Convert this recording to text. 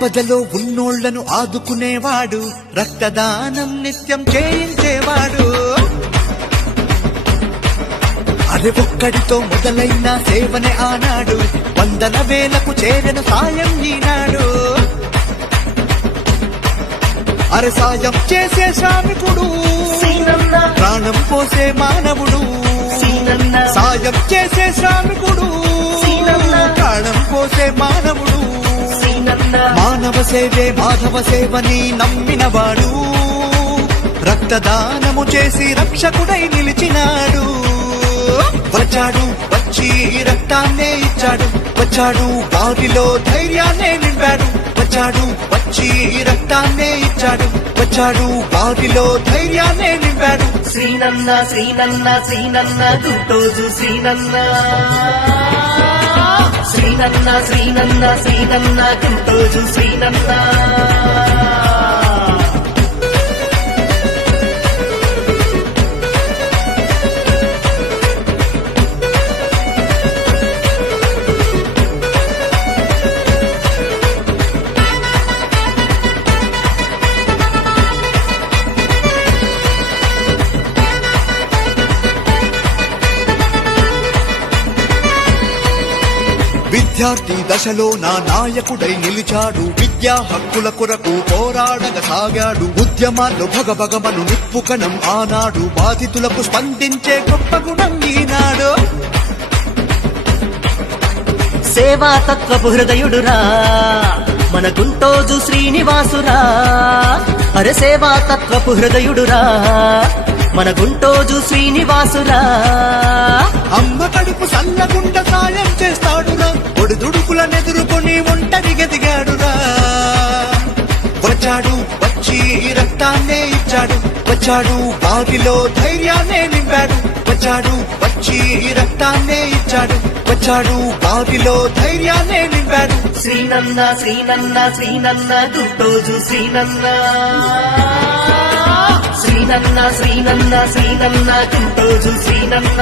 ఆపదలో ఉన్నోళ్లను ఆదుకునేవాడు, రక్తదానం నిత్యం చేయించేవాడు. అది ఒక్కడితో మొదలైన సేవనే ఆనాడు, వందల వేలకు చేరెను సాయం ఈనాడు. అరే సాయం చేసే శ్రామికుడు, ప్రాణం పోసే మానవుడు. సాయం చేసే శ్రామికుడు, ప్రాణం పోసే మానవుడు. మానవ సేవే మాధవ సేవని నమ్మినవాడు, రక్తదానము చేసి రక్షకుడై నిలిచినాడు. వచ్చాడు వచ్చి రక్తాన్నే ఇచ్చాడు, వచ్చాడు వారిలో ధైర్యాన్నే నింపాడు. వచ్చాడు వచ్చి రక్తాన్నే ఇచ్చాడు, వచ్చాడు వారిలో ధైర్యాన్నే నింపాడు. శ్రీనన్న శ్రీనన్న శ్రీనన్న గుంటోజు శ్రీనన్న, శ్రీనన్న శ్రీనన్న శ్రీనన్న గుంటోజు శ్రీనన్న. విద్యార్థి దశలో నా నాయకుడై నిలిచాడు, విద్యా హక్కుల కొరకు పోరాడగా సాగాడు. ఉద్యమాల్లో భగభగమను నిప్పుకణం ఆనాడు, బాధితులకు స్పందించే గొప్ప గుణం ఈనాడు. సేవా తత్వపు హృదయుడురా మన గుంటోజు శ్రీనివాసురా. అరే సేవా తత్వపు హృదయుడురా మన గుంటోజు శ్రీనివాసురా. అమ్మ కడుపు సల్లగుండ సాయం చేస్తాడురా, ఒడిదుడుకులనెదుర్కొని ఒంటరిగెదిగాడురా. వచ్చాడు వచ్చి రక్తాన్నే ఇచ్చాడు, వచ్చాడు వారిలో ధైర్యాన్నే నింపాడు. వచ్చాడు వచ్చి రక్తాన్నే ఇచ్చాడు, వచ్చాడు వారిలో ధైర్యాన్నే నింపాడు. శ్రీనన్న శ్రీనన్న శ్రీనన్న గుంటోజు శ్రీనన్న, శ్రీనన్న శ్రీనన్న శ్రీనన్న గుంటోజు శ్రీనన్న.